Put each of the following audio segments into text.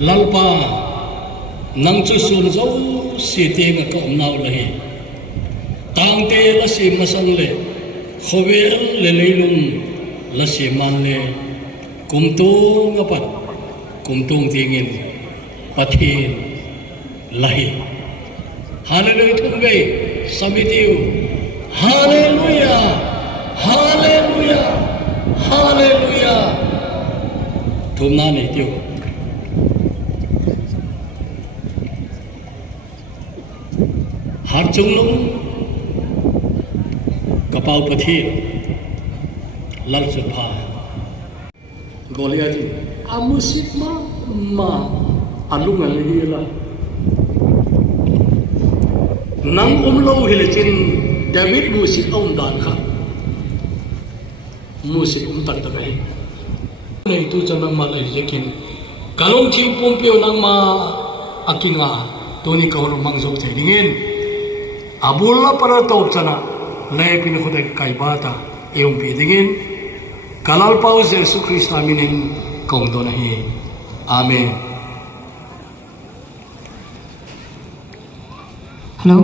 lalpa nang chu sum zo si te nga ko naw lahi tang te la si masang le khovel le leilum la si man le kumtung apat kumtung tingin pathin lahi hallelujah thumbe samitiu hallelujah hallelujah hallelujah thumna ni tiu har chunglung kapau pathin lal supha goliath amusit ma alung alila nang umlo hilechin David musik om dan kha musik tat tabai nei tu chanang ma lai lekin kalong thim pumpio nang ma akinga toni kaulu mangzok thai dingin abulla para top chana lai pin khodai kai bata eum pi dingin kalal pau jesu christ aminin kong do nahi amen. Hello,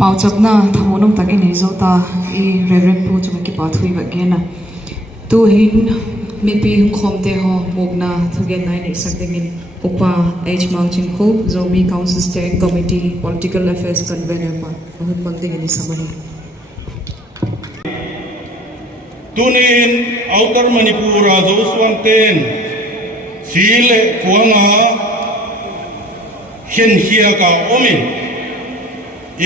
pau chap na thamonong takin nei zota I reverend pu chuma ki pathui bagena tu hin mi pi hum khom te ho mugna thugen nai nei sakdengin upa h mountain ko zomi council steering committee political affairs convener ma bahut mangding ni samani tunin outer manipur azo swanten sile kuanga hen hia ka omin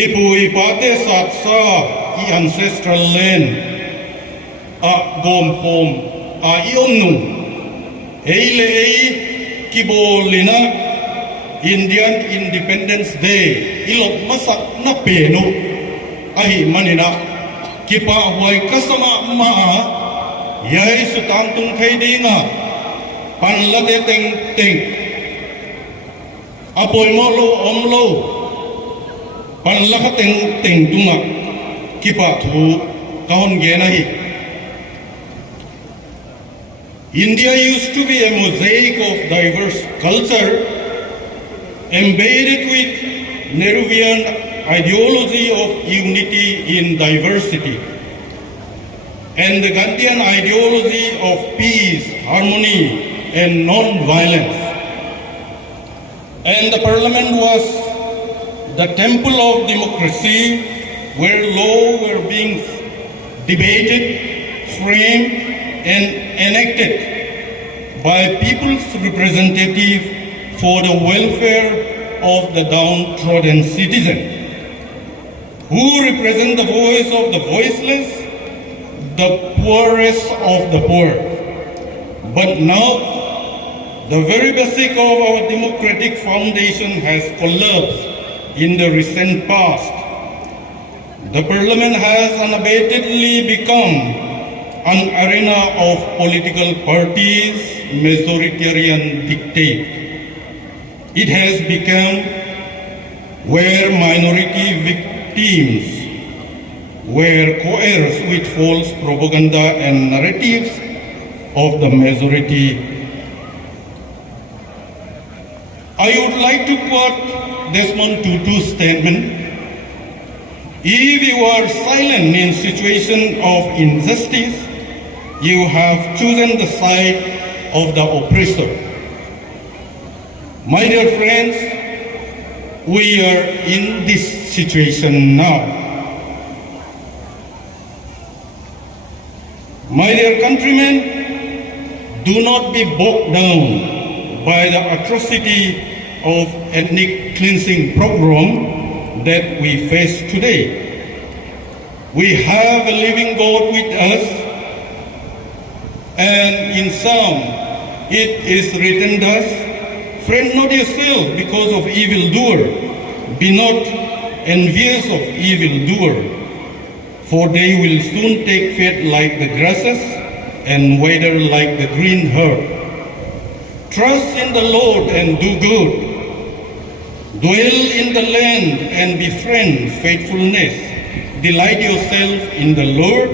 ipu ipate satsa I ancestral land a gom home a ionu eile ei kibolina Indian Independence Day ilok masak na peno ahi manina kipa huai kasama ma yai sutang tung thai dinga panlate teng teng apoy mo lo omlo panlaka teng teng tunga kipa thu kaon genahi. India used to be a mosaic of diverse culture embedded with Nehruvian ideology of unity in diversity and the Gandhian ideology of peace, harmony and non-violence. And the parliament was the temple of democracy where laws were being debated, framed and enacted by people's representative for the welfare of the downtrodden citizen, who represent the voice of the voiceless, the poorest of the poor. But now, the very basic of our democratic foundation has collapsed in the recent past. The parliament has unabatedly become an arena of political parties, majoritarian dictate. It has become where minority victims were coerced with false propaganda and narratives of the majority. I would like to quote Desmond Tutu's statement: if you are silent in situation of injustice, you have chosen the side of the oppressor. My dear friends, we are in this situation now. My dear countrymen, do not be bogged down by the atrocity of ethnic cleansing program that we face today. We have a living God with us, and in Psalm it is written thus: "Fret not yourself because of evildoer, be not envious of evildoer, for they will soon take flight like the grasses and wither like the green herb. Trust in the Lord and do good. Dwell in the land and befriend faithfulness. Delight yourself in the Lord,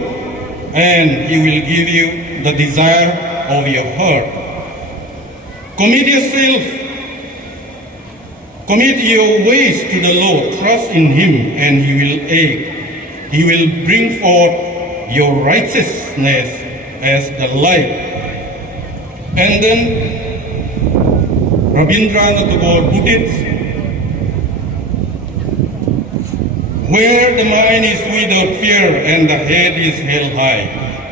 and He will give you the desire of your heart. Commit yourself Commit your ways to the Lord, trust in Him, and He will aid. He will bring forth your righteousness as the light. And then Rabindranath Tagore put it, where the mind is without fear and the head is held high,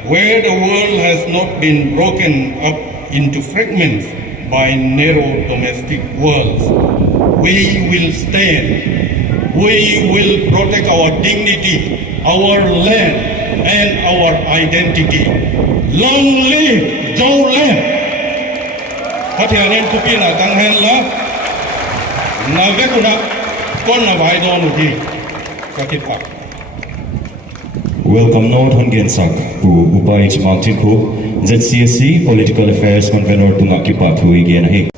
where the world has not been broken up into fragments by narrow domestic walls, we will stand. We will protect our dignity, our land, and our identity. Long live Joe Lam! Hatianen kupina tanghen la na vekuna kon na vai don uti kakipak. Welcome Lord Hongensak pu Upai Martin Ku ZCSC Political Affairs Convenor Tungak Kipak hu igen he.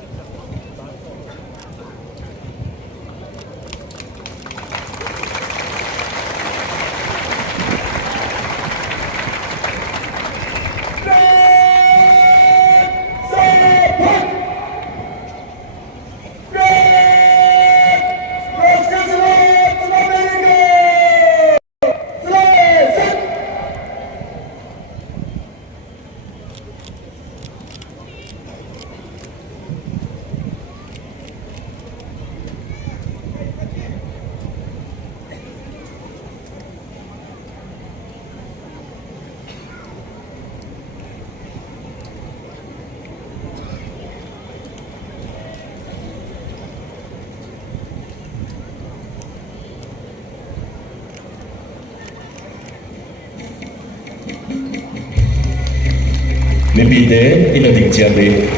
Maybe there in a dictionary.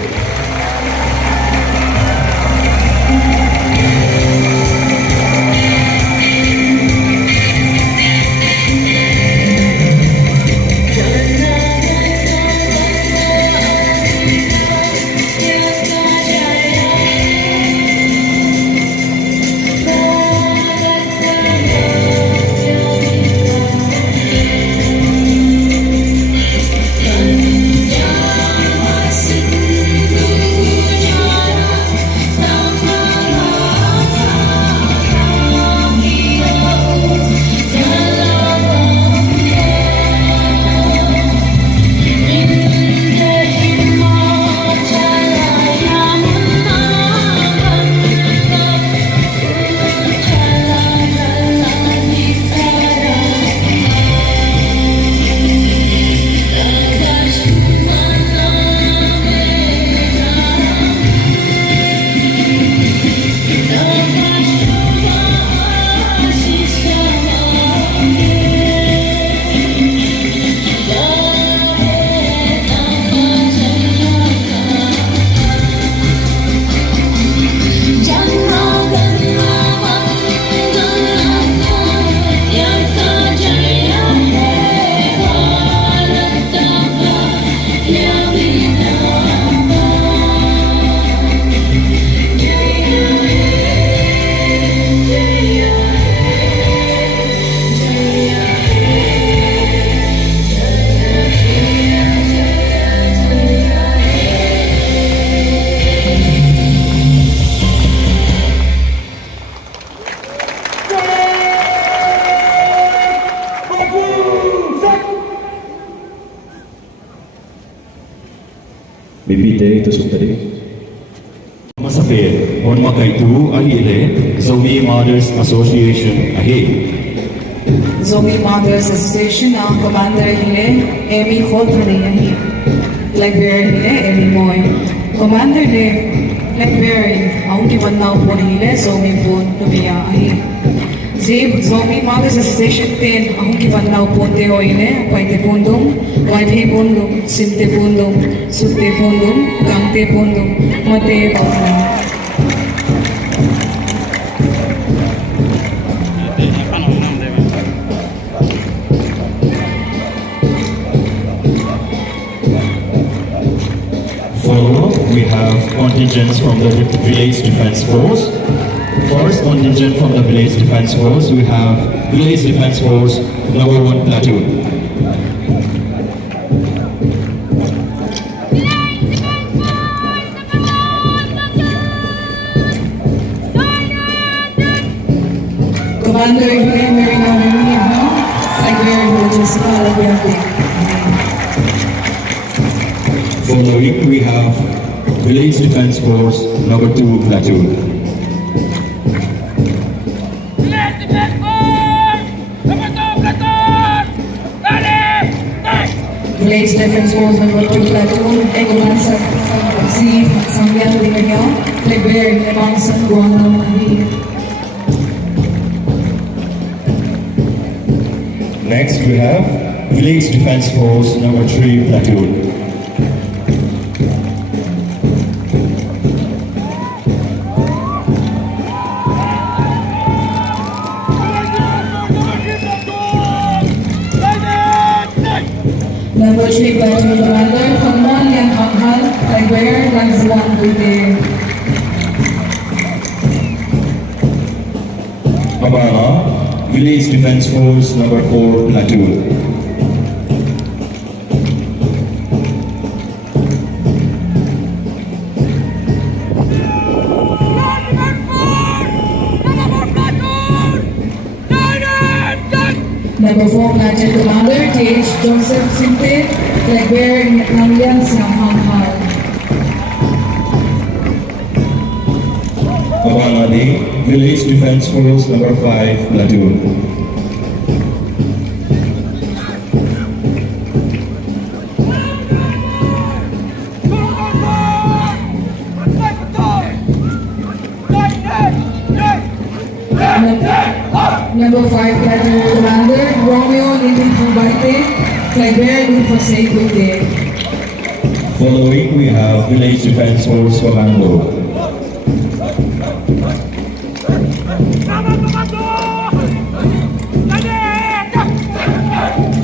Maybe there to sutari. Masafe on Makaitu Ahile Zombie Mothers Association Ahe. Zombie Mothers Association ang commander hile Amy Holtani ahi. Blackberry hile Amy Moy. Commander de Blackberry ang kibanaw po hile Zombie po tumiya ahi. Zombie Mothers Association 10 ang kibanaw po te hoile Paite Pondong, Waite Pondong, Sinte Pondong, Sute Pondong, Gangte Pondong, Mate Pondong. We have contingents from the Village Defense Force. First contingent from the Village Defense Force, we have Village Defense Force number 1 platoon. Commander, if you can wearing our uniform, flag bearer will just follow your thing. Following, we have Village Defense Force number 2 platoon. Village Defense Force number 2 platoon, Egoman sa si Sambian Ligayo, flag bearer limang sa Guanang Manila. Next, we have Village Defense Force number 3 platoon. Number 3 platoon commander, Pangman Yan Hanghal, flag bearer, Lanzuan Bulte. Abana, Village Defense Force number 4 platoon. Number 4 platoon commander, T.H. Joseph Sinte, flag bearer, Namlian Siang Hanghal. Abana D, Village Defense Force number 5 platoon. Number 5 platoon commander, Romeo Nindin Pubarte, flag bearer, Nupasay Bulte. Following, we have Village Defense Force Commando.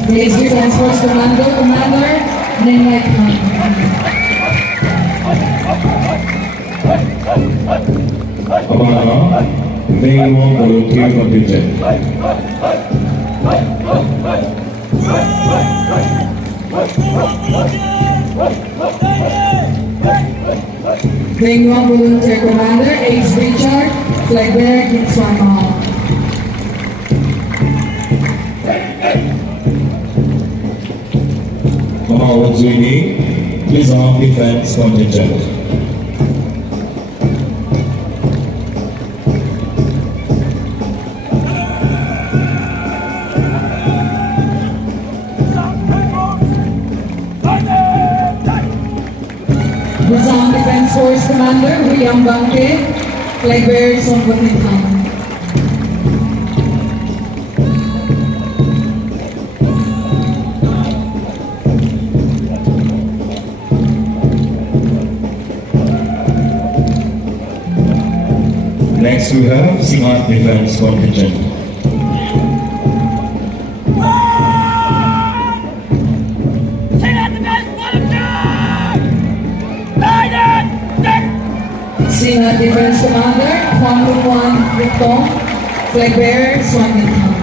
Village Defense Force Commander, Nenlek Han. Abana, Vengmo Volunteer Contingent. Vengwang Volunteer Commander, H. Richard, flag bearer, King Swan Mahal. Amawan Zuini, Lizang Defense Contingent. Luzon Defense Force Commander, William Bangke, flag bearer, Songkot Nithang. Next, we have Singat Defense Contingent. Singat Defense Commander, Juan Luan Rutong, flag bearer, Swan Nithang.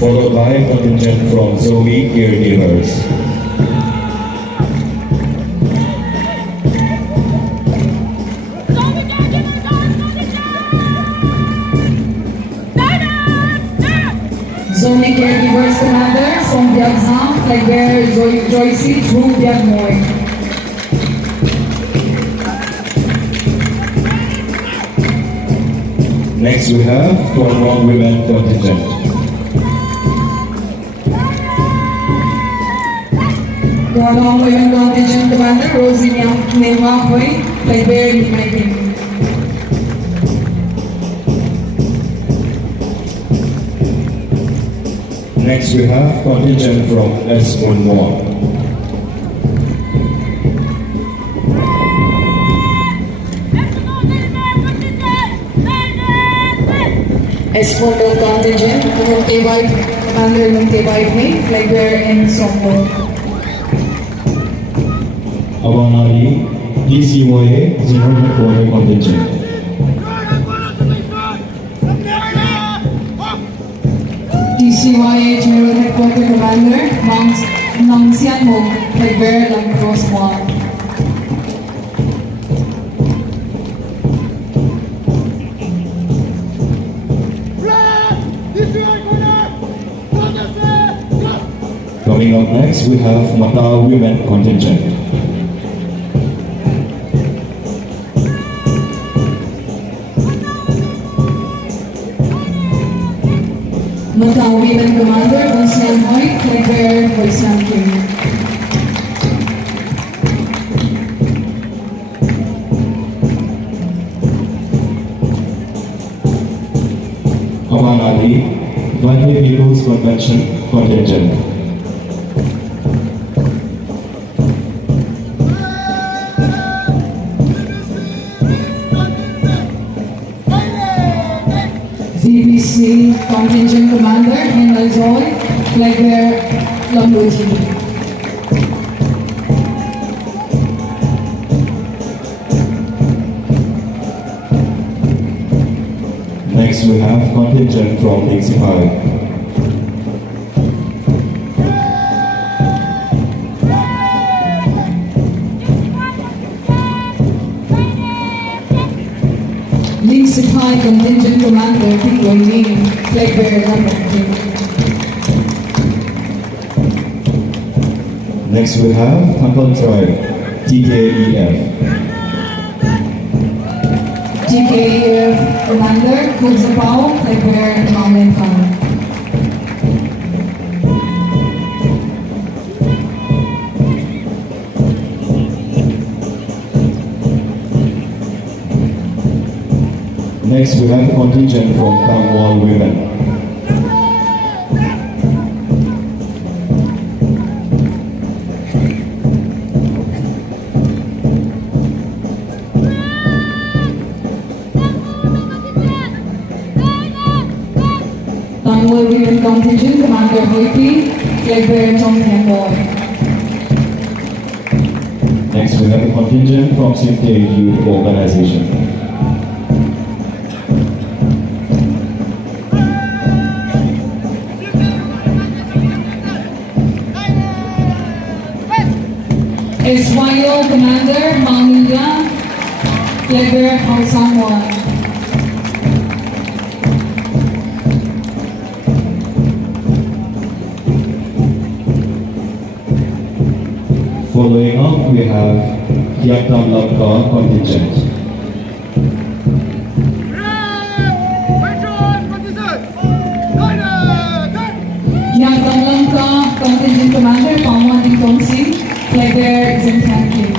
Followed by a contingent from Zoe Caregivers. Zone Caregivers Commander, Song Biag Zhang, flag bearer, Joycey Drew Biag Moy. Next, we have Tuanwang Women Contingent. Tuanwang Women Contingent Commander, Rosie Newa Hoy, flag bearer, Nimay Ping. Next, we have contingent from S11. Escortal contingent, Tebay Commander ng Tebay May, flag bearer and Songko. Awangali, DCYA, General Headquarter Contingent. DCYA General Headquarter Commander, nang siyan mo nag-bear lang cross mo. Coming up next, we have Macau Women Contingent. Macau Women Commander, kung siyan mo'y nag-bear for Islam King. Aman Ali, Banli People's Convention Contingent. ZCSC Contingent Commander, Henry Zoy, flag bearer, Lambuti. Next, we have contingent from DCI. ZCSC Contingent Commander, King Wayne, flag bearer, Lambuti. Next, we have Temple Tribe, TKEF. GKEF Commander, Kudzapao, flag bearer, Mohammed Khan. Next, we have contingent from Kamwal Women. Tangwal Women Contingent, Commander Hoipi, flag bearer, Tom Temple. Next, we have a contingent from Cynthia Youth Organization. SYO Commander, Mangya, flag bearer, Hong Sang-won. Following up, we have Yaktam Labka contingent. Yang Langka Contingent Commander, Pangwan Ding Tong Sing, flag bearer, Zim Tan Kim.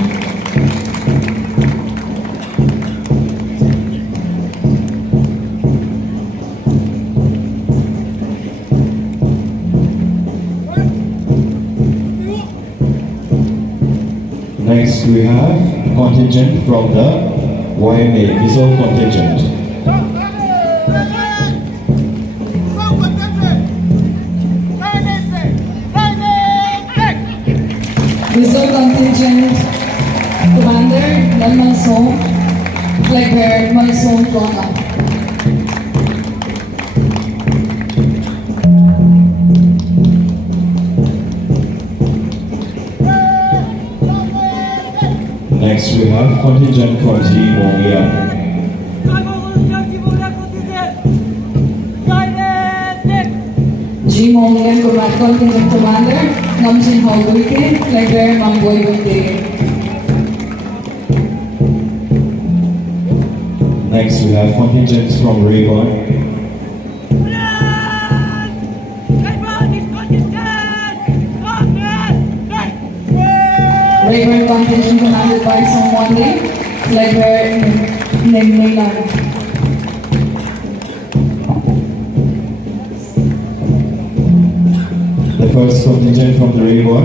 Next, we have contingent from the YMA Missile Contingent. Reserve Contingent Commander, Lan Malsong, flag bearer, Malsong Tuanga. Next, we have contingent from Z Mongia. G. Mongan Contingent Commander, Namjin Hauguike, flag bearer, Mangboy Bunde. Next, we have contingents from Rayburn. Rayburn Contingent commanded by Song Wande, flag bearer, Neng Lang. The first contingent from the Rayburn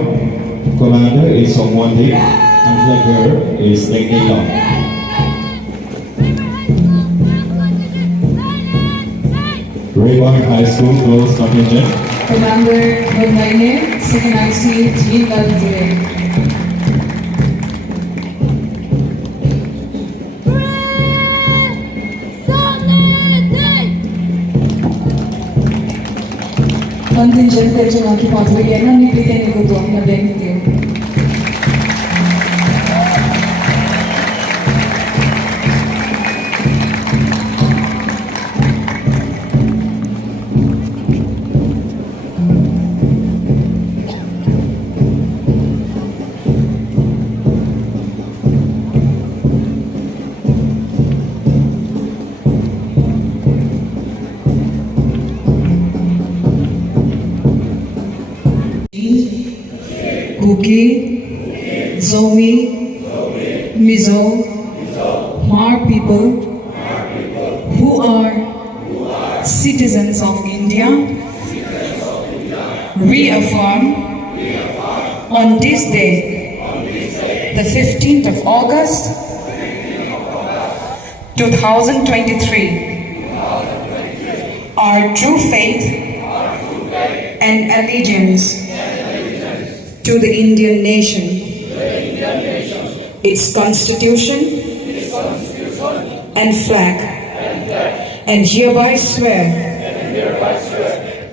commander is Song Wande, and flag bearer is Neng Long. Rayburn High School Girls Contingent. Commander Nurnaine, second IC, G. Lalzire. contingent ko yung mga pathway yan na nipitin ko to na benefit. Kuki, Zomi, Mizo, Mar people who are citizens of India reaffirm on this day, the 15th of August 2023, our true faith and allegiance to the Indian nation, its constitution and flag, and hereby swear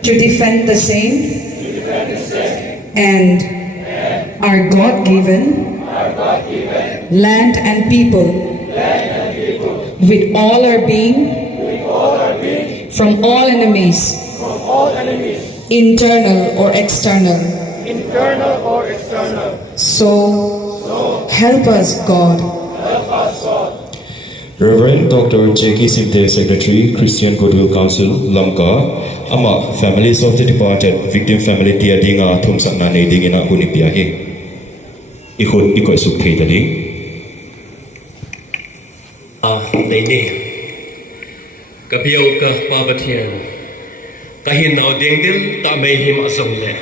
to defend the same and our God-given land and people with all our being from all enemies, internal or external. So help us, God. Reverend Dr. J.K. Simte, Secretary, Christian Goodwill Council, Lamka, Ama, families of the departed, victim family tia dinga thum sakna nei dingina hunipia he. Ihut iko isuk thei dali. Nei ne. Kapiau ka pabathian. Kahin nau dingdil ta mai him asam le.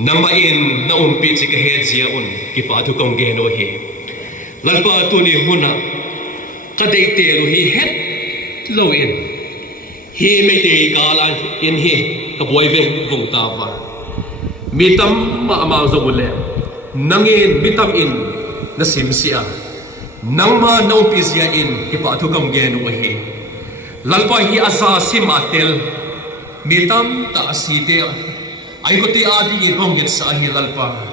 Namain na umpit si kahed siya ki patu kong geno he. Lalpa tu ni huna kadai te lu hi het lo in. Hi me te kalan in hi kaboy ve vong ta ba. Mitam ma ama zo bule. Nangin mitam in na simsia. Nang ma na umpit siya in ki patu kong geno he. Lalpa hi asa simatel mitam ta asite ay ko ti adi itong git sa ahilalpa.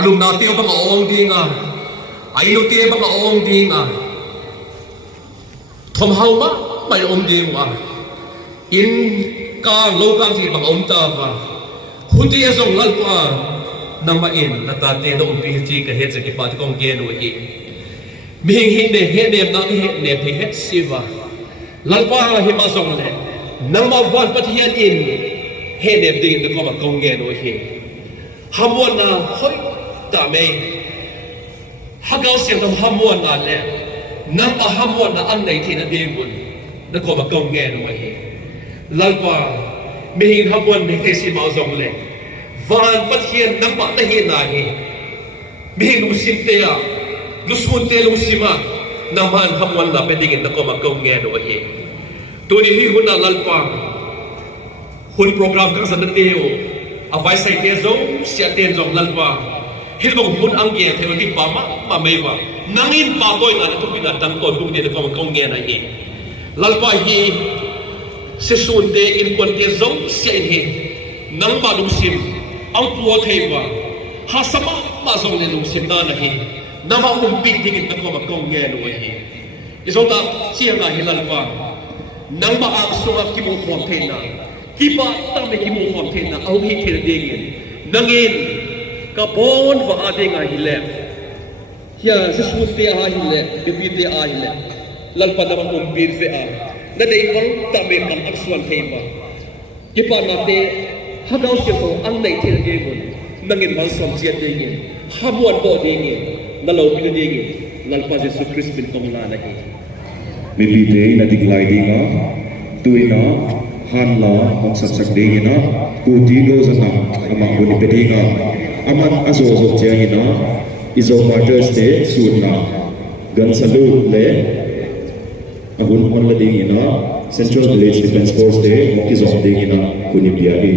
Alum nati o mga oong dinga. Ay no ti mga oong dinga. Tomhaw ma may oong dinga. In ka lokang ti mga umta pa. Hundi asong lalpa nang main natate na umpihiti kahit sa kipati kong geno i. Mihing hindi henem na henem hihet siva. Lalpa himasong le. Nang mawan patihan in henem dingin na koma kong geno hi. Hamuan na hoy tamay. Hagaw siyang tam hamuan na le. Nang mahamuan na ang naiti na dingun na koma kong geno hi. Lalpa mihing hamuan na kasi mauzong le. Van patihan nang matahin na hi. Mihing lusim teya. Lusun te lusima. Naman hamuan na pedingin na koma kong geno hi. Tuni hi huna lalpa. Hun program kang sa nateo, avay sa itezo, siya tenzong lalwa. Hilbong hun ang ye, tayo di pa mamaywa. Nangin baboy na ito pinatangkon kung dito kong ngena hi. Lalwa hi, sesunde in kontezo, siya in hi. Nang malusim, ang puwatay ba, hasama masong nilusim na hi. Na maumpig dingin na kong ngena hi. Isota siya na hilalwa. Nang maakso at kimukwantay na. Kipa tami kimukwantay na ang hikiradingin. Nangin, kapon va ading ahile. Hiya sesuti ahile, bibiti ahile. Lalpa naman umpir fe ah. Nadaipang tami ang aksuan teba. Kipa nate, hanaw siya ko ang naikiradingin. Nangin malsam siya dingin. Hamuan po dingin. Nalaw pinadingin. Lalpa Jesu Christ bin kumulanahin. Mibite na tiglay dinga, tuwi na, hanla, ang satsakdingi na, kutigo sa na, amang bunipedinga, aman azozok tiyangi na, izo Mother's Day, suit na, gansalu le, agun onla dingi na, Central Village Defense Force Day, mokizok dingi na, kunibiyahi.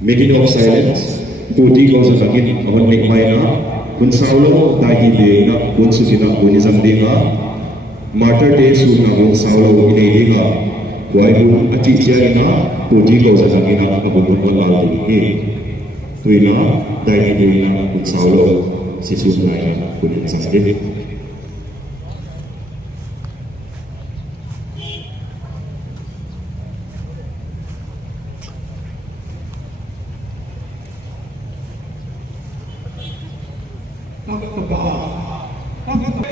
Minute of silence, kutigo sa sakit, ahon nikmay na, kun saulo dagi de na kun sukina kun isam de nga Martyr Day su na kun saulo inay de nga quay hùng anh chị chơi nó cô chỉ cầu ra rằng cái nó có một con lao thì hết tuy nó đây là điều là một sáu lô sẽ xuống lại của điện sản xuất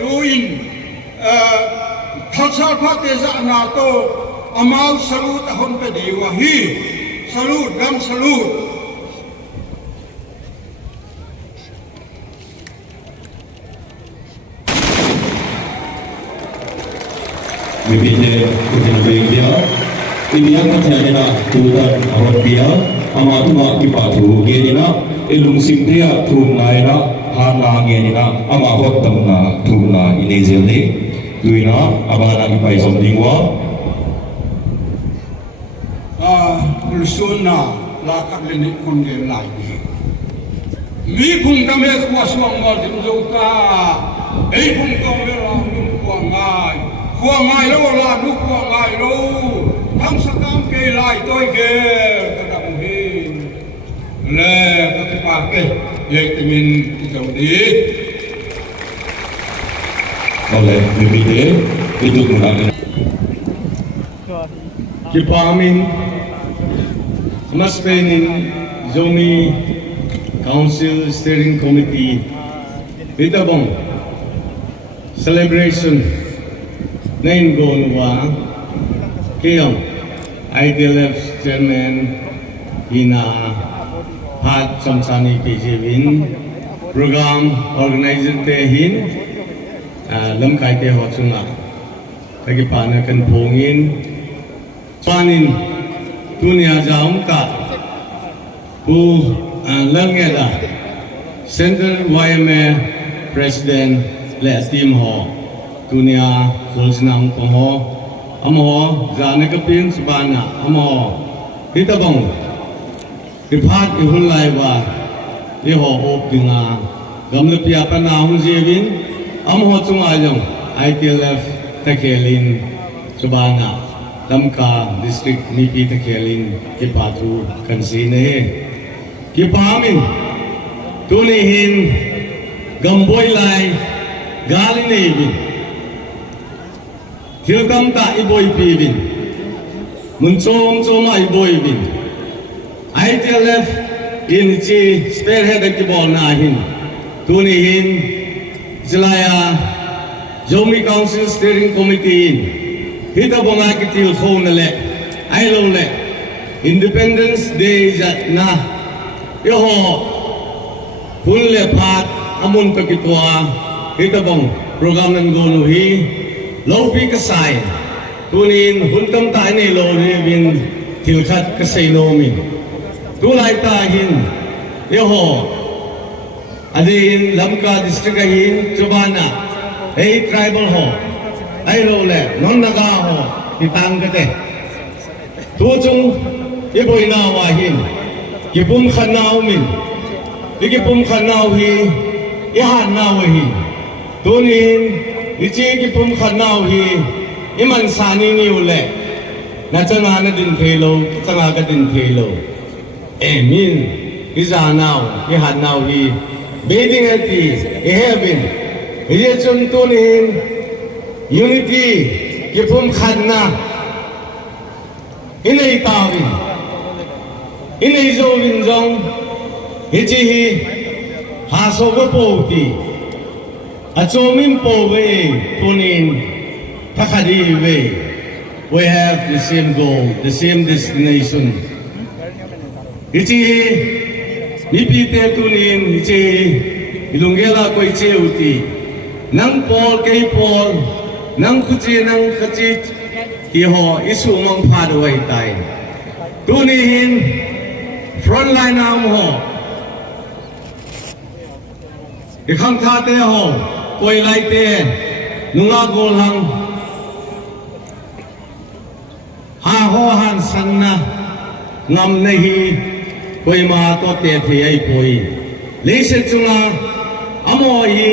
doing thasal phate za na to amal salut ahon pe diwa hi salut gam salut Bibitnya kucing dia, ini yang terjadi tuan awak dia, amat mak kipatu dia ilung sim dia turun naina, hana dia amat tamna turun na ini jelni, tuina abang nak kipai somdingwa. Lusuna lakak lenik kon gen lai mi phung tam he kwa suang ngol dim zo ka ei phung ko le la nu kwa ngai lo la nu kwa ngai lo thang sakam ke lai toi ke ka dam hi le ka ti pa ke ye timin ti zo di Oleh bibitnya itu gunakan. Kipamin Maspenin Zomi Council Steering Committee Itabong Celebration Nain Gonwa Kiyong IDLF Chairman Hina Hat Samsani PJWin Program Organizer Tehin Lam Kai Te Hochunga Lagi Pana Kan Pongin Panin dunia jaum ka bu langela Center YMA President le team ho dunia kulsnam ko ho amo jane ka pin subana amo hitabong iphat ihulai wa li ho op dinga gamle pia pana hun jewin amo chunga jong ITLF takelin subana Lamka district nipi takelin kipatu kansine kipamin tunihin gamboy lai galinevin hilkam ta iboy pivin munchom choma iboy bin ITLF in chi spearhead kibol nahin tunihin zilaya Zomi Council Steering Committee Hita bonga kitil khone le ai lo le Independence Day jat na yo hul le phat amun ka kitwa hita bong program nan go no hi lo pi ka sai tunin huntam ta ni lo ri bin til khat ka sei no mi tu lai ta hin yo adin lamka district hin chubana ei tribal ho ai lo le non naga ho ti tang ka te tu chung i boi na wa hin ki pum khanau min ki pum khanau hi i han na wa hi tunin i chi ki pum khanau hi i man sani ni ule na changa na din thelo changa ka din thelo min i za nau i han nau hi bedding ati i heaven i ye chun tunin unity kipum khanna inei tawin inei zowin zong hichi hi haso go poti achomin po we punin takadi we we have the same goal the same destination hichi hi nipite tunin hichi ilungela ko icheuti nang pol kay pol nang kuchi nang kachit iho isu mang padawai tai tunihin frontline am ho ikhang thate ho koi lai te nunga golang ha ho han sanna ngam nahi koi ma to te the ai poi le se chunga amo hi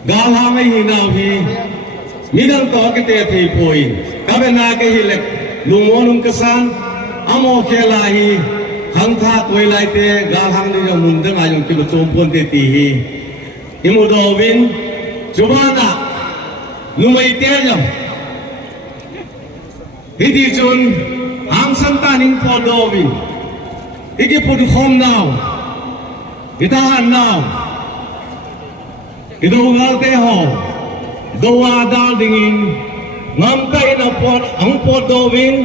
Galang ay hinaw hi Midang to kite thay poin เป็นนาเกหิเล็กลุงโมนุมกษันอโมเคลาฮีขังท่าตัวไลเตกาหังนี่จะมุนตั้งอายุกิโลโจมปนเตตีฮีอิมุดอวินจุบานะลุงไม่เตี้ยจังฮิดีจุนอังสันตานิงพอดอวินอีกปุ่นคมนาวอีตาหันนาวอีดูงาเตหอดูอาดาลดิงินงามไปนับพออังพอดอวิน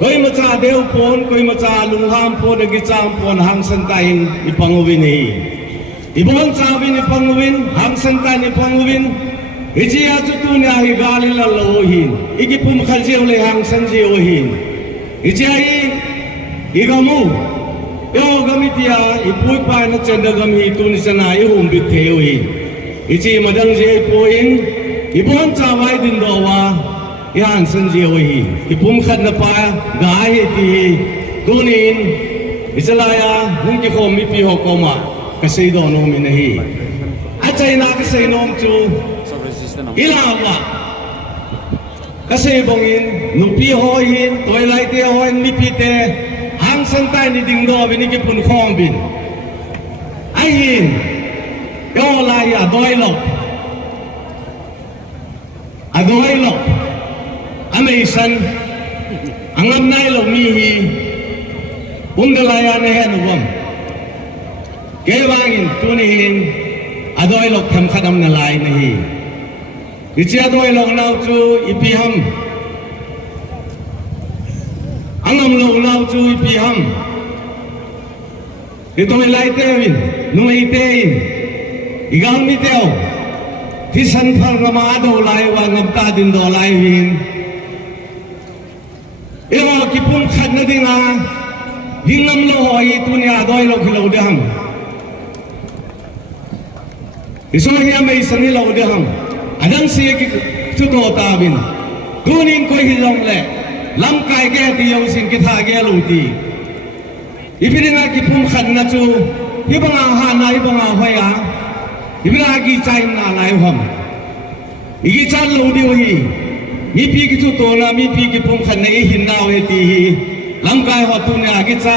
koi macha deu pon koi macha lungham pon agi cham pon hang santain ipangwin hi ibon chawin ipangwin hang santain ipangwin iji aju tu nya hi galila lohin igi pum khaljeu le hang sanjeu hin iji ai igamu yo gamitia ipui pa na chenda gami tu ni sana i hum bit theu hi iji madang je poin ibon chawai din dowa yan sanjeu hi ipum khat na pa gai ti tunin isalaya hum ki khom mi pi ho koma ka sei do no mi nahi achai na ka sei nom chu ilawa ka sei bongin nu pi ho hin toy lai te ho mi pi te hang san tai ni ding do bi ni ki pun khom bin ai hin yo lai a doi lo Amazon, angam nai lo mi hi, umdalaya ne hen wam. Kewangin tunihin, adoy lo tham khadam na lai na hi. Ichi adoy lo nau chu ipiham. Angam lo nau chu ipiham. Itoy lai tewin, numay tein, igang mi teo. Tisan par na maado lai wa ngabta din do lai hin. Ilo kipum khat na dinga hingam lo hoi tunia doi lo khilo deham iso hiya mai sani lo deham adang si ki chu to ta bin tunin ko hilong le lam kai ge ti yo sin ki tha ge lo ti ibinga kipum khat na chu hibanga ha na hibanga hoya ibinga ki chai na lai hom igi chan lo di hi mi pi ki tu to na mi pi ki pum khan nei hin naw he ti hi lam kai ho tu ne agi cha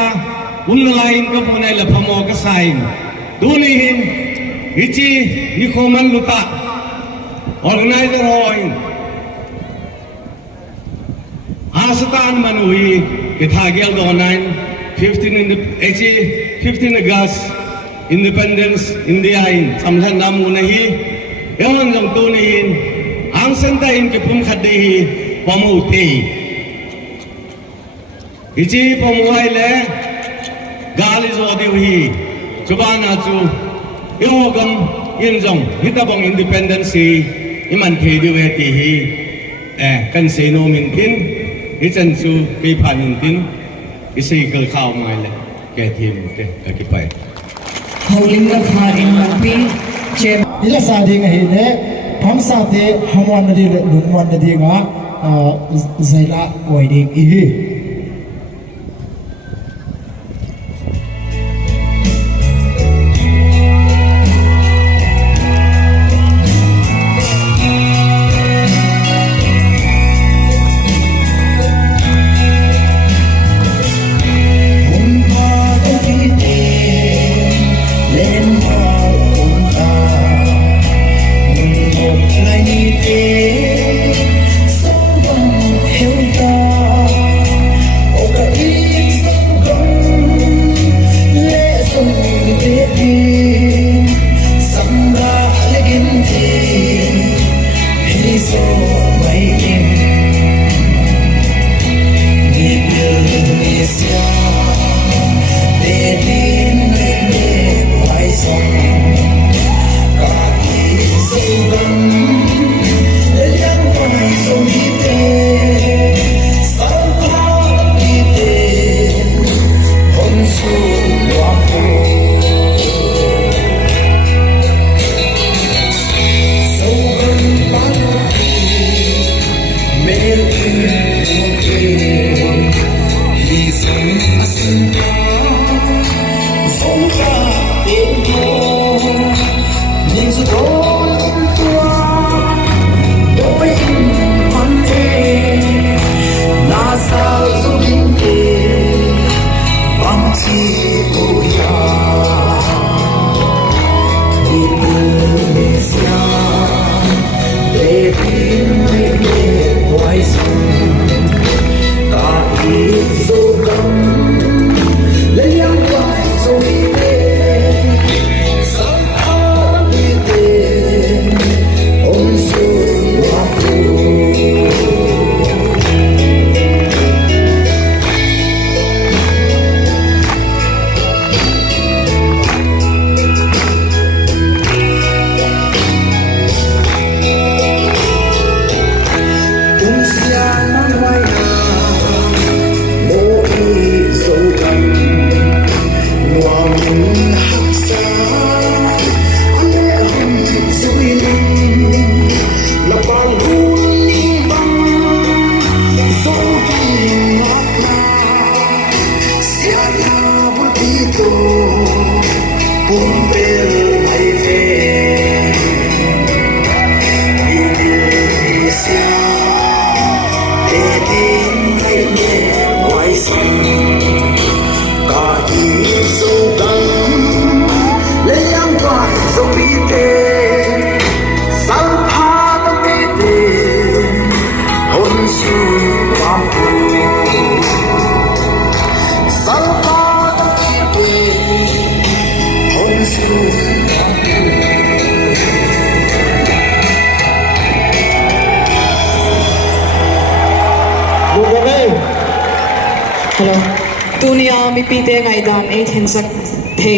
un lain ka bu nei la phamo ka sain tu ni hin hichi ni khoman luta organizer hoin asatan manui ke tha gel do 9 15 August Independence India in samlan namu nahi yon jong tu ni hin ang santain ke pum khade hi pamu te iji pamuai le gali zo de hi chubana chu yogam injong hitabong independence iman the de we ti hi kan se no min tin ichan chu pe phan min tin isei kal khaw mai le ke thim ke ka ki pai holding the card in one pin chem ila sa ding hi ne tham sa te hamwan na di lungwan na di nga zaila oi ding hi Hãy subscribe cho kênh Ghiền Mì Gõ để không bỏ lỡ te sal pha ta te hon su pam pu sal pha ta te hon su Hello. Dunia mi pite ngai dan 8 hensak the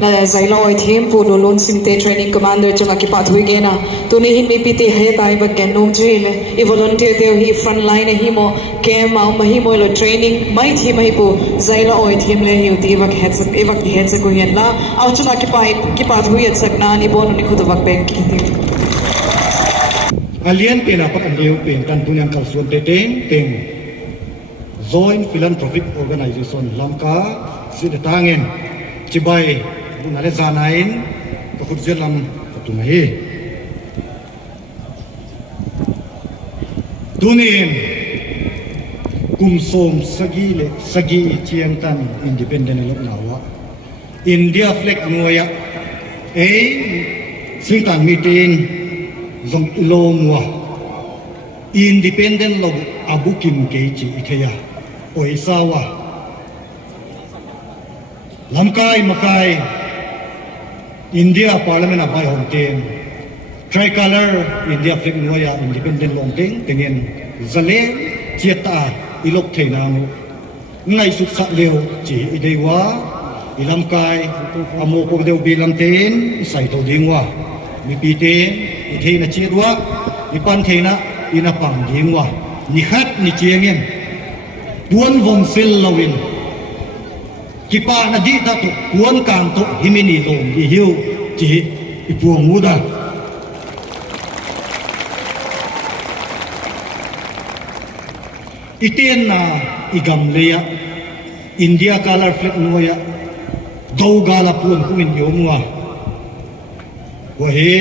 na zailo oi them pu lon simte training commander chunga ki pathui ge na tuni hin mi pite he tai ba ken nom chui le I volunteer te hi front line hi mo kem ma hi mo lo training mai thi mai pu zailo oi them le hi ti wak het sak e wak het sak ko yen la au chunga ki pathui et sak na ni bon ni khud wak bank ki ti alien pe na pat andeu pe kan punyang kal suan te teng joint philanthropic organization lamka sidatangen chibai bunale zanain ka khurjelam tumahi tunin kumsom sagi chiang tan independent lok nawa India flag noya singtan meeting zong ilomwa independent lo abukim kechi ikaya oisawa lamkai makai India parliament abai homten tricolor India flag noya independent longteng tengen zale chiata ilok theinanu ngai suk sa leo chi ideiwa ilamkai amo ko deu bilamten sai to dingwa mi pite itheina chirwa ipan theina ina pang dingwa ni khat ni chiangin tuan vom sil lawin kipa na di ta tu tuan kang to himini lom di hiu chi ipuang muda iten na igam leya India color flag noya do gala pun kumin yomwa wahe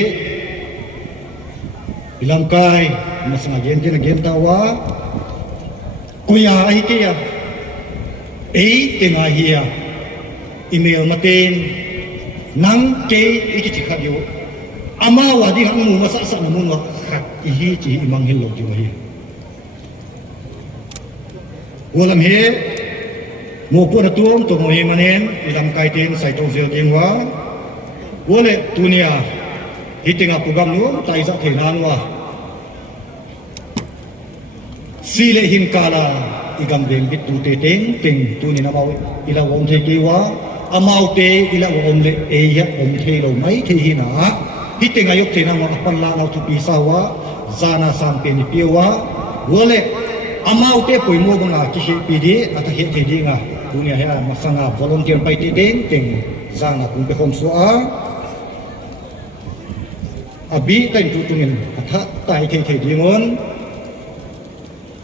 ilamkai masang again tawa kuya ai kia tenga hiya email maten nang ke iki khadyo ama wadi hang mu masa sa namun wa khat ihi chi imang hil lo hi walam he mo po na tuom to mo hi manen ilamkai ten sai to zel dingwa wole tunia hitinga pugam nu tai sa theinanwa sile hin kala igam deng bit tu te teng tu ni na mau ila wong the kiwa amau te ila wong le e ya om the lo mai the hi na hitinga yok the na ma pan la lau tu pi sawa zana sam pe ni piwa wole amau te poi mo banga ki he pi di ata he the di nga dunia ha masanga volunteer pai te teng zana kun pe khom so a abi tai tu tungin atha tai the dingon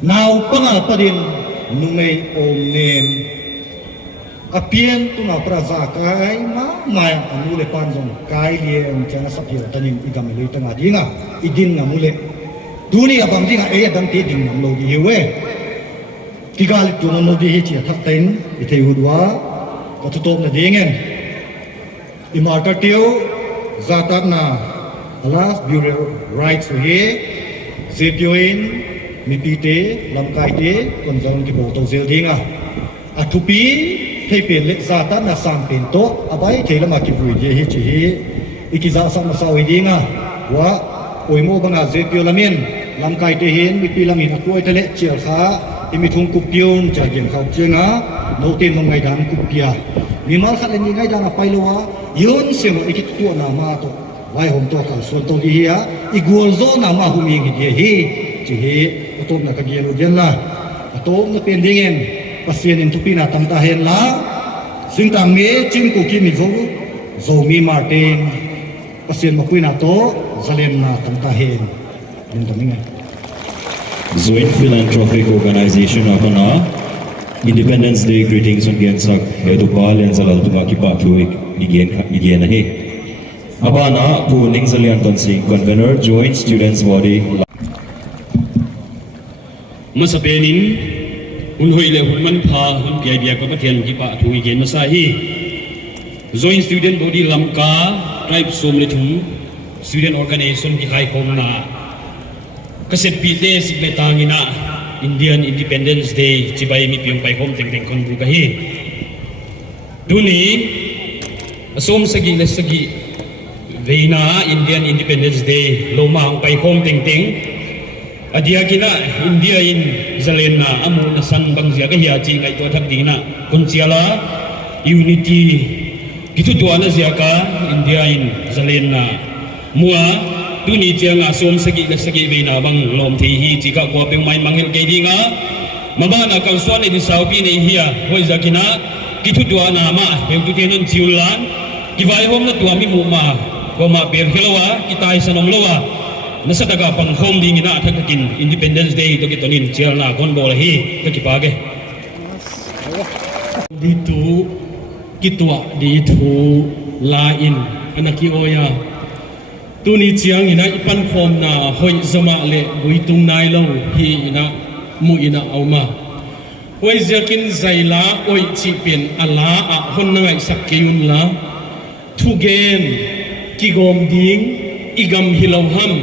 now panga padin numei om nem apien tu na praza kai ma anu le panjong kai liem chana sapio tanin igam le tanga dinga idin nga mule duni abang dinga e dang te ding nam lo di hewe kigal tu no di hi chi thak tain I thei hudwa ka tu tom na dingen imarta tio zatat na alas bureau rights he zepioin mi pite lamkai te konjong ki bo to zel dinga athupi thei pen le zata na sam pen to abai thelama ki vui je hi chi hi ikiza sam sa wi dinga wa oimo banga zepio lamin lamkai te hin mi pilamin atoi tele chial kha imi thung kupion cha gen khau chenga no te no ngai dan kupia mi mal khat ni ngai dan apailowa yon sem ikit tu na ma to vai hom to kal so to hi ya igol zo na ma humi ngi je hi chi hi atom na kagielo gen la atom na pendingen pasien in tupi na tamta hen la singtang me chim ku ki mi zo mi martin pasien mapui na to zalem na tamta hen nin taminga Joint Philanthropic Organization apana Independence Day greetings on Gensak hetu pal yan salal tu ki pa thuik igen he abana pu ning salian ton sing convener joint students body masapenin unhoi le hunman pha hun bia bia ko pathian ki pa thu gen na sa hi joint student body lamka tribe som le thum student organization ki khai khom na kaset pite sigle tangina Indian Independence Day chibai mi piung pai khom teng teng kon bu ka hi duni asom sagi le sagi veina Indian Independence Day loma ang pai khom teng teng adia kina India in zalena amu na san bang zia ka hi chi ngai to thak dina kun chiala unity kitu tuana zia ka India in zalena mua tuni chianga som sagi la sagi veina bang lom thi hi chi ka ko pe mai manghel ke dinga mabana kal swan ni sau pi ni hia hoi zakina kitu tuana ma pe tu tenon chiulan kiwai hom na tuami mu ma ko ma ber helwa kitai sanom lowa nasadaga pang khom ding ina thakakin Independence Day to kitonin chialna kon bol hi to kipage ditu kitwa di thu la in anaki oya tuni chiang ina ipan khom na hoi zama le buitung nai lo hi ina mu ina auma hoi zakin zaila oi chi pen ala a hon na ngai sak keun la thu gen kigom ding igam hilau ham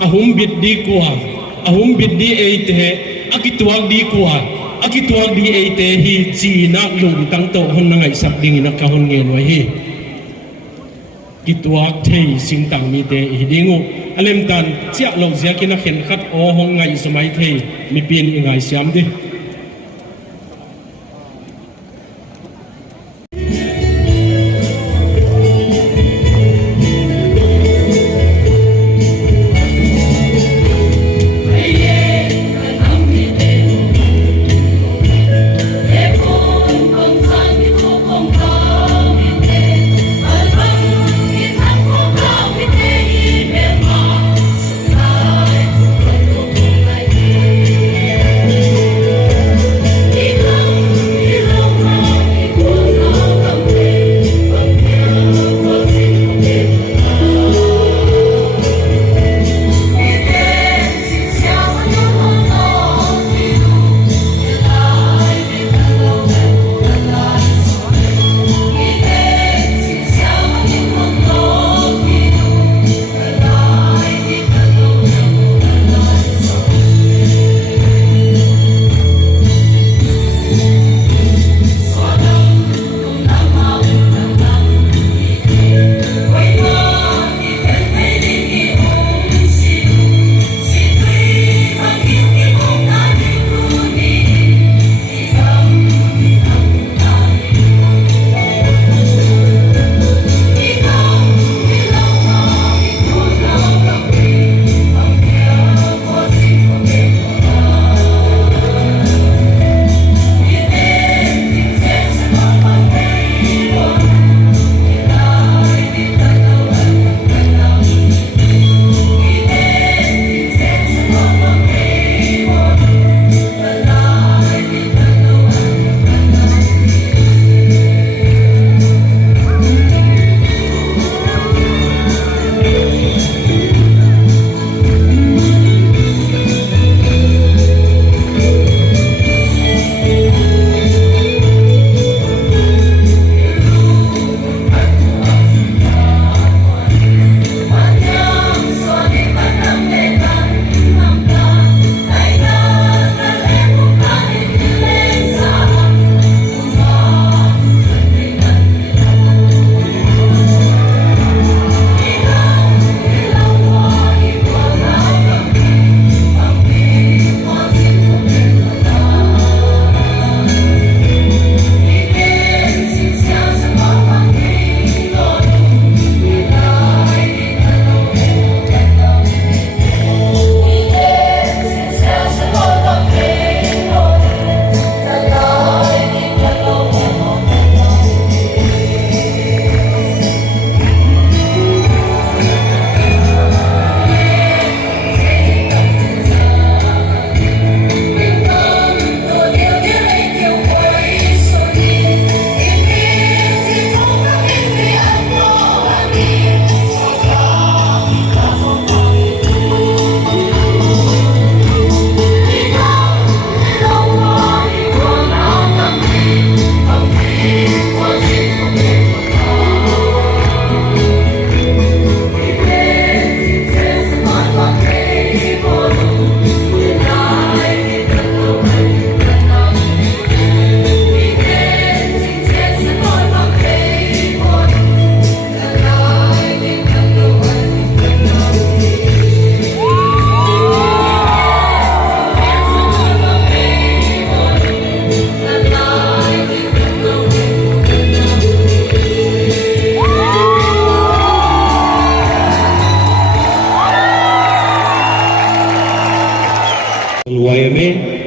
ahum bit di kwa ahum bit di eite akituak di kwa akituak di eite hi chi na lung tang to hon na ngai sak ding ina ka hon ngen wa hi kituak thei sing tang mi te hidingu alem tan chia lo zia kina khen khat o hong ngai samai thei mi pin ingai siam di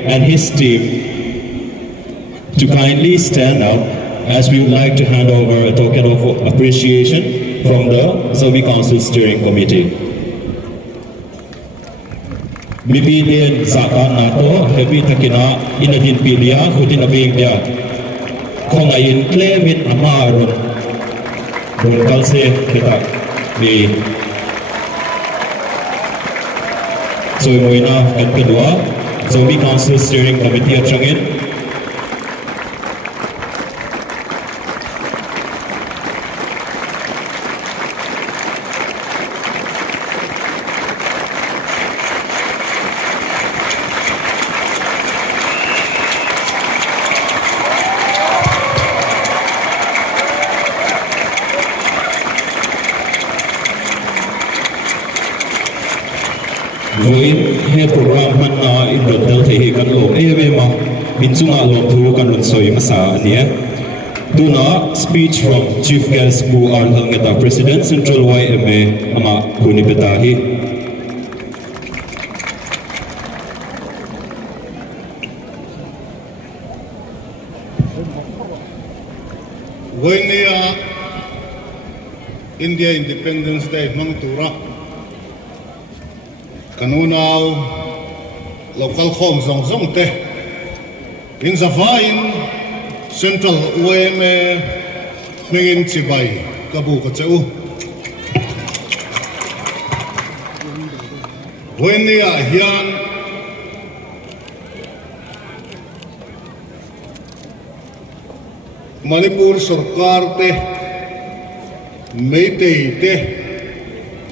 and his team to kindly stand up as we would like to hand over a token of appreciation from the Zomi Council Steering Committee. Mipilian zakan nato hebi takina inadin pilia hudin abing dia kongayin klevin amarun dun kalse kita di so moina kan kedua Zomi Council Steering Committee atangin với hệ program man na in đợt đầu thì kan lom em mà in chung a lom thu kan lon soi ma sa ania tu na speech from chief guest bu ar hangeta president central YMA ama huni betahi Goinia India Independence Day mang tura kanunaw local home zong zong te in zavain central UMA mingin chibai kabu ka cheu Goinia hian Manipur sarkar te Meitei te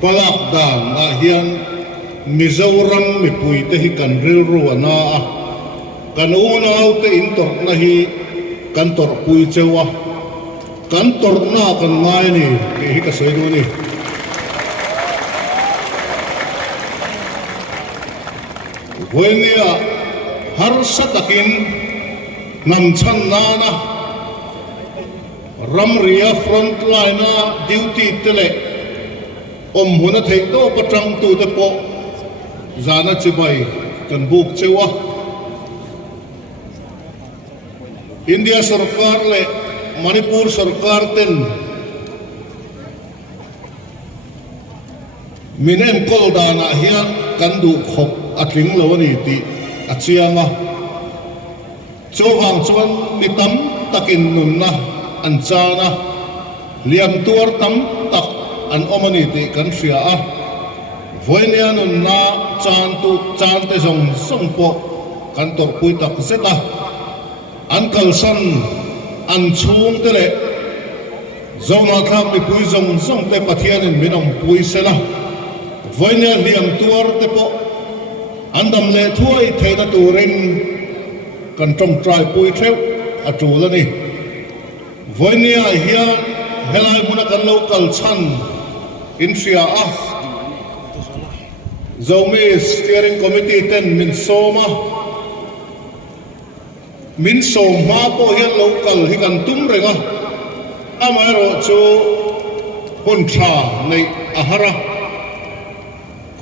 palakdan na hian Mizoram mipui te hi kan rilru ana a kan unaw te intor na hi kan tor pui chewa kan tor na kan ngai ni hi ka sei du ni Goinia har satakin nam chan na na Ramria frontline duty tele huna thei to patrang tu te po zana chibai kan buk chewa India sarkar le Manipur sarkar ten minen kol dana hian kan du khop atling lo ni ti achianga chowang chuan ni tam takin nun na an chana liam tuar tam tak an omani ti kan ria a voinia nun na chan tu chan te zong song po kan tor pui tak zeta an kalsan an chung te le zona tham mi pui zong song te pathian in minong pui sela voinia liam tuar te po andam le thuai theina turin kan tom trai pui theu atula ni Voinia hian helai muna kan local chan in ria a Zomi Steering Committee ten min soma min soma po hian local hi kan tum renga amaro chu kontra nei ahara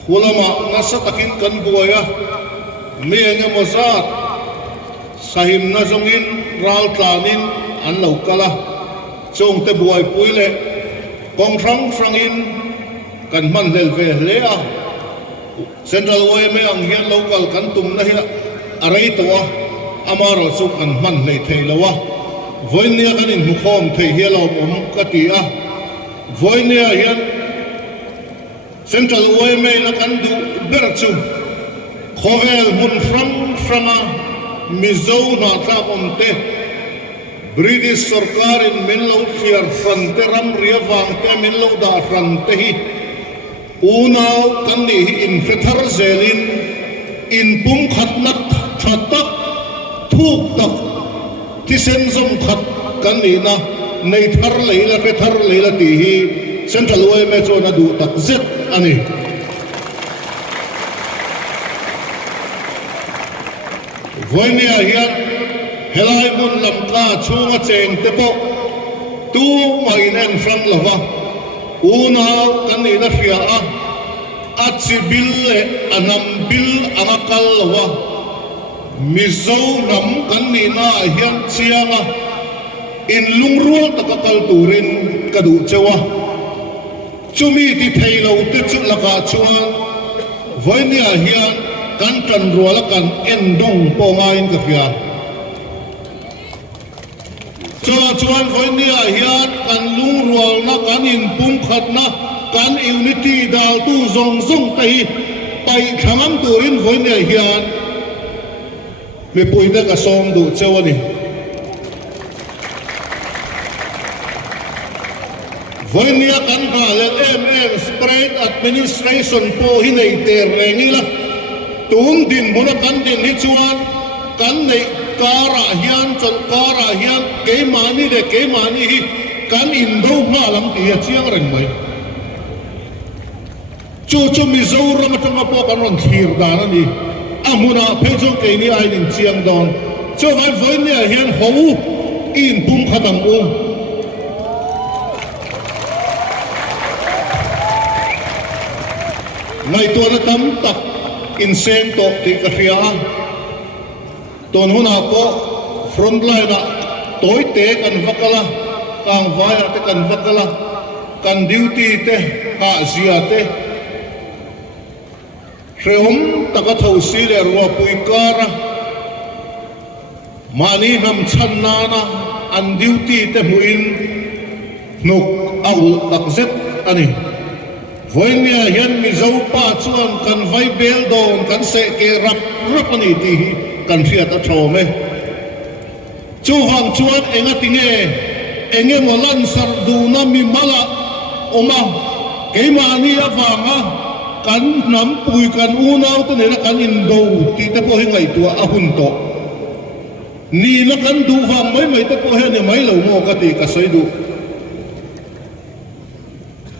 khulama nasa takin kan buaya mi enge mozat sahim na zongin ral tlanin an lokala chung te buai puile kong frang in kan man lel ve le a central UMA ang hian local kan tum na hi arai to a amaro chu kan man le thei lawa voinia kan in mukhom thei hialo ka ti a voinia hian central UMA la kan du ber chu khovel mun franga mizo na tla omte British sarkar in minlo khiar frante ram riawang te minlo da frante hi unaw kan ni in fethar zelin in pum khatnak thatak thuk tak tisen zom khat kan ni na nei thar leila fethar leila ti hi central UMA chona du tak zet ani voinia hian helai mun lam ka chunga cheng te po tu mai nen fram lova una kan ni na ria a chibil le anam bil angakal lova mizo nam kan ni na hian chianga in lungrual takakal turin kadu chawa chumi ti thailo te chu laka chuan voinia hian kan kan ruala kan endong ponga in ka hia chuan voinia hian kan lungrual na kan in pum khat na kan unity dal tu zong zong tai pai khangam turin voinia hian me puida ka som du chawani voinia kan halen spread administration po hinay ter rengila tun din muna kan din hi chuan kan nei kara hian chon kara hian ke mani hi kan indo ma lam ti chiang reng mai chu mizo ram tama po kan ron thir dan ani amuna phejo ke ni ai nin chiang don chu vai voinia hian ho in pum khatang ngay tuần nó tắm tập in sen to thì cái phía tuần hôm nào có front line đó tối tế cần vắt la càng vai te cần vắt la cần duty te hạ zia te reom taka thau si le ruwa pui kara mani nam chan na an duty te muin nuk au tak zet ani voinia hian mi zo pa chuan kan vai bel don kan se ke rap ani ti kan fiat a thome chu hang chuan enga tinge enge molan sar du na mi mala oma ke mani awanga kan nam pui kan unau te ne kan in do ti te po hingai tua a hun to ni na kan du hang mai te po he ne mai lo mo ka ti ka soi du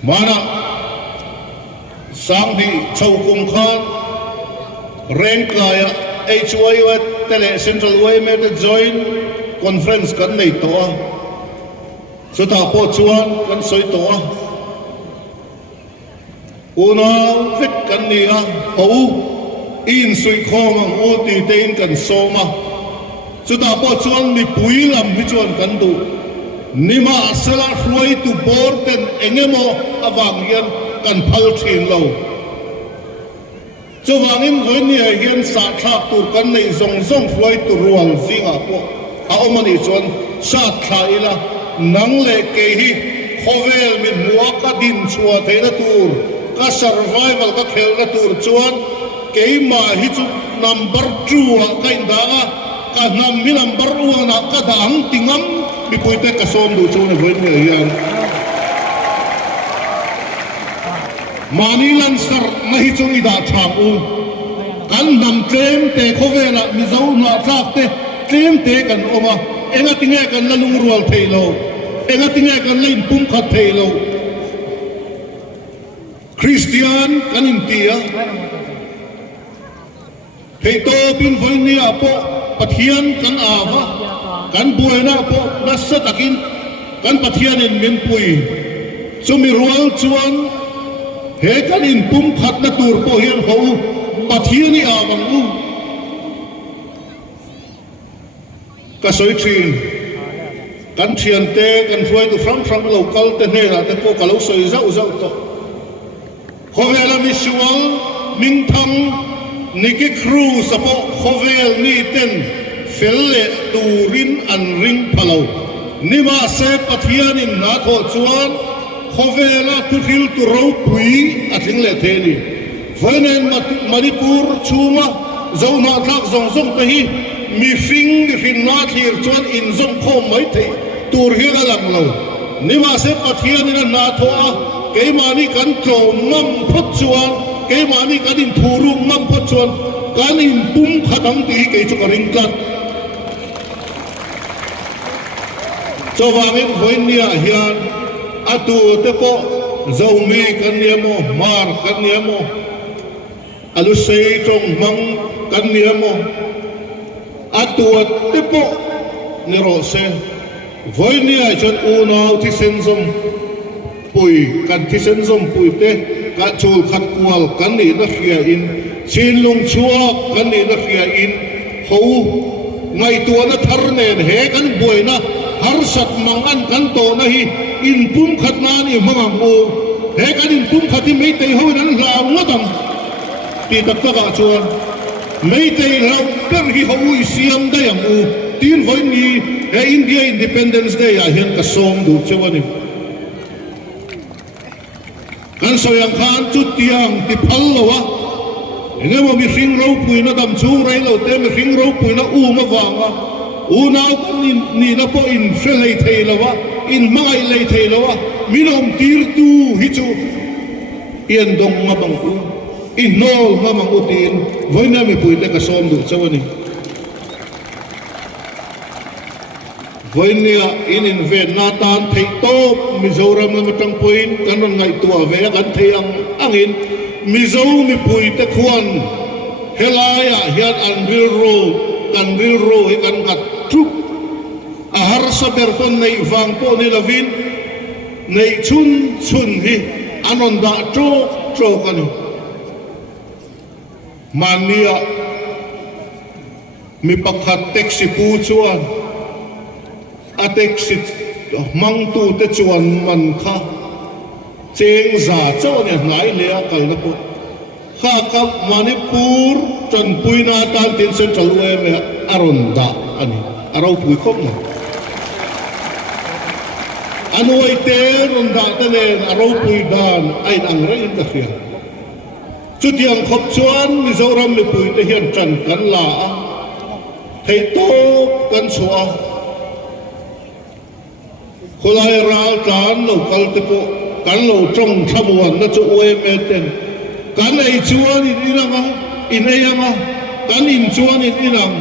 mana sang di chau kum khan rank kaya HY tele central way me te join conference kan nei to so ta po chuan kan soi to una fit kan ni a ho in sui khom ang o ti te in kan soma so ta po chuan mi pui lam mi chuan kan du nima sala hruai tu porten engemo awang hian kan phal thin lo cho wangin voinia hian sa thak tur kan nei zong zong hruai tu rual zinga po a omani chuan sa thaila nang le ke hi khovel min muwa ka din chua theina tur ka survival ka khel na tur chuan ke ma hi chu number 2 ka indanga ka nam mi number 1 na ka dang tingam mi puite ka som du chu ne voinia hian mani lan sar nahi chu ida thang kan nam tlem te khovela mi zo na thak te tlem te kan oma enga tinge kan la lung rual theilo enga tinge kan lein pum khat theilo Christian kan intia theito pin voinia po pathian kan ava kan buena po nasa takin kan pathian in min pui chumi rual chuan he kan in pum khat na tur po hian ho pathiani awang ka soi thin kan thian te kan hruai tu from local te ne na te ko ka lo soi zau to khovela mi sual ming thang niki khru sapo khovel ni ten felle turin an ring phalo nima se pathianin na tho chuan khovela tu hil tu ro pui athing le theni voinen manipur chuma zona thak zong zong te hi mi fing rin na thir chuan in zong khom mai the tur hi ga lang lo nima se pathianin na tho a ke mani kan tlo mam phot chuan ke mani kan in thuru mam phot chuan kan in pum khatam ti ke chu ka ring kat cho wangin voinia hian atu te po zomi kan niamo mar kan niamo alu sei trong mang kan niamo atu te po ni ro se voinia chon unau thi senzom pui kan thi senzom pui te ka chul khat kwal kan ni na khia in chin lung chua kan ni na khia in hou ngai tua na thar nen he kan boi na har sat mangan kan to na hi in pum khat na ni mangam o he kan in pum khati mei tei ho nan la ngadam ti tak ka chuan mei tei rau per hi ho i siam da yang u tin voi ni he India Independence Day a hian ka som du chawani kan soyang khan chu tiang ti phal lowa enge mo mi hring ro pui na dam chung rei lo te mi hring ro pui na u ma wanga u nau kan ni na po in shelei thei lowa in mai lei thei lowa minom tir tu hi chu ien dong ma bang u in nol ma mang u tin voi na mi pui te ka som du chawani voi nia in ven na tan thei top Mizoram na matang point kan ngai tua ve kan thei angin mizo mi pui te khuan helaya hian an vil ro hi kan gat trup a har saber pon nei wang po ni lavin nei chun hi anon da tro kan mania mi pakhat taxi pu chuan atek sit mang tu te chuan man kha cheng za chaw ne ngai le kal na pu kha ka Manipur chan puina tan tin central me aronda ani arau pui khop na anoi te ronda te ne arau pui dan ai ang ra in ka khia chu tiang khop chuan Mizoram mi pui te hian chan kan la thei to kan chua khulai ral tan lo kal te po kan lo trong thamuan na chu ue me ten kan ei chuan in inanga in eyanga kan in chuan in inang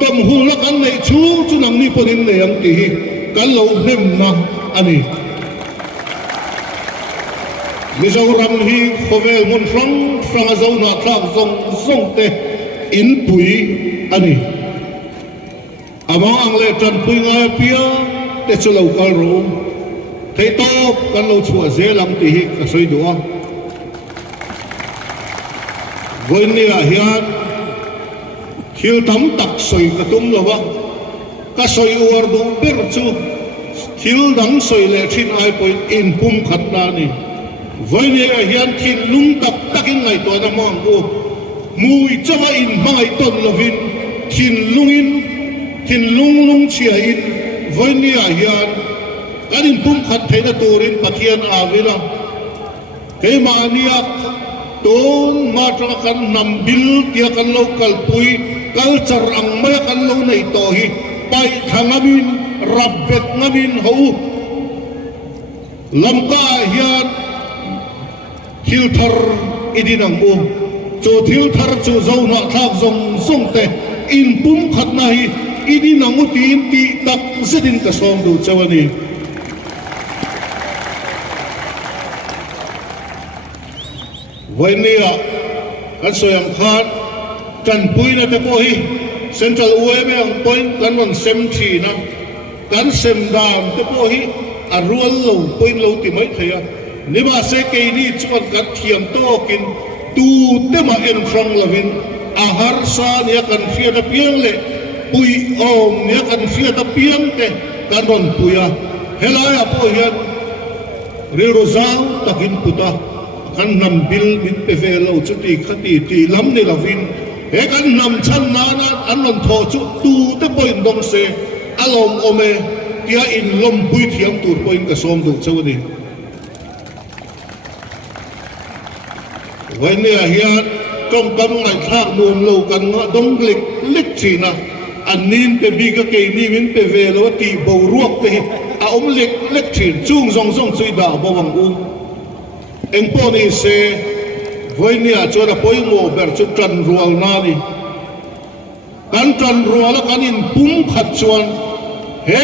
kam hul la kan nei chu nang ni ponin nei ang ti hi kan lo nem na ani Mizoram hi khovel mun frang a zo na thak zong te in pui ani amang ang le tan pui nga pia te chu lo kal ro thei top kan lo chua zelang ti hi ka soi do voi ni a hian thil tam tak soi ka tum lo wa ka soi uar du ber chu thil dang soi le thin ai point in pum khat na ni voi ni a hian thin lung tak takin ngai to na mong ko mui chawa in mai ton lovin thin lung chia in voi ni a hian kan in pum khat theina turin pathian avila ke mania ton ma tra kan nam bil tia kan lo kal pui culture ang maya kan lo nei to hi pai thangamin rabbet ngamin ho lamka hian hilthar idinang bo cho hilthar cho zo na thak zong te in pum khat na hi idinang utin ti tak zedin ka som do chawani Vainia kan soyang khan kan pui na te po hi central ueme ang point kan man sem thi na kan sem dam te po hi a rual lo point lo ti mai thaya ni ba se ke ni chuan kan thiam to kin tu te ma en from lavin a har sa ni kan fia da piang le pui om ni kan fia da piang te kan ron puya helaya po hian ri rozang takin puta kan nam bil mit pevelo chuti khati ti lam ni lavin he kan nam chan na an non tho chu tu te point dong se alom ome tia in lom pui thiam tur point ka som du chawani vai ne hian trong kan ngai thak nuam lo kan nga dong lik china anin pe bi ka ke ni min pevelo ti bo ruak te a om lik chin chung zong chui da bo wang u em poni se voi nia chora poi mo ber chu tran rual na ni kan tran rual kan in pum khat chuan he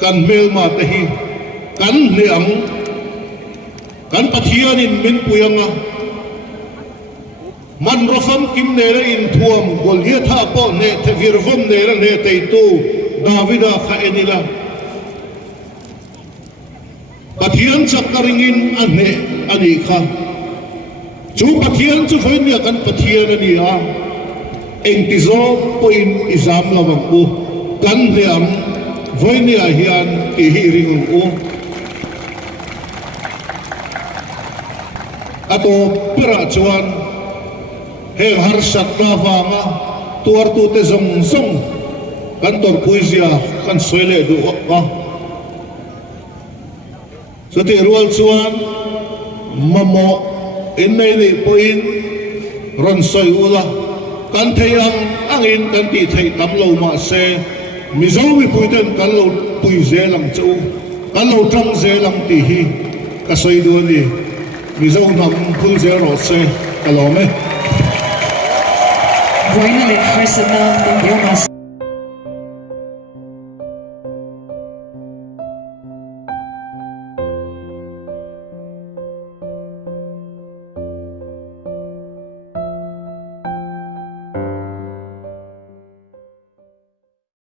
kan mel ma te hi kan leang kan pathian in min puyanga man rofam kim ne re in thuam gol hi tha po ne the virvom ne re ne te tu davida kha enila pathian chakaringin ani kha chu pathian chu foi ni kan pathian ani a eng ti zo point exam lawang u kan hliam voinia hian ti hi ring u ato pira chuan he har sak na wanga tuar tu te zong zong kan tor puizia kan soile du a so ti rual chuan mamo in nei ni point ron soi ula kan theiang angin kan ti thei tam lo ma se mizo mi puiten kan lo pui zelang chu kan lo tang zelang ti hi ka soi du ni mizo nam phul zero se kalome Voina le harsana ding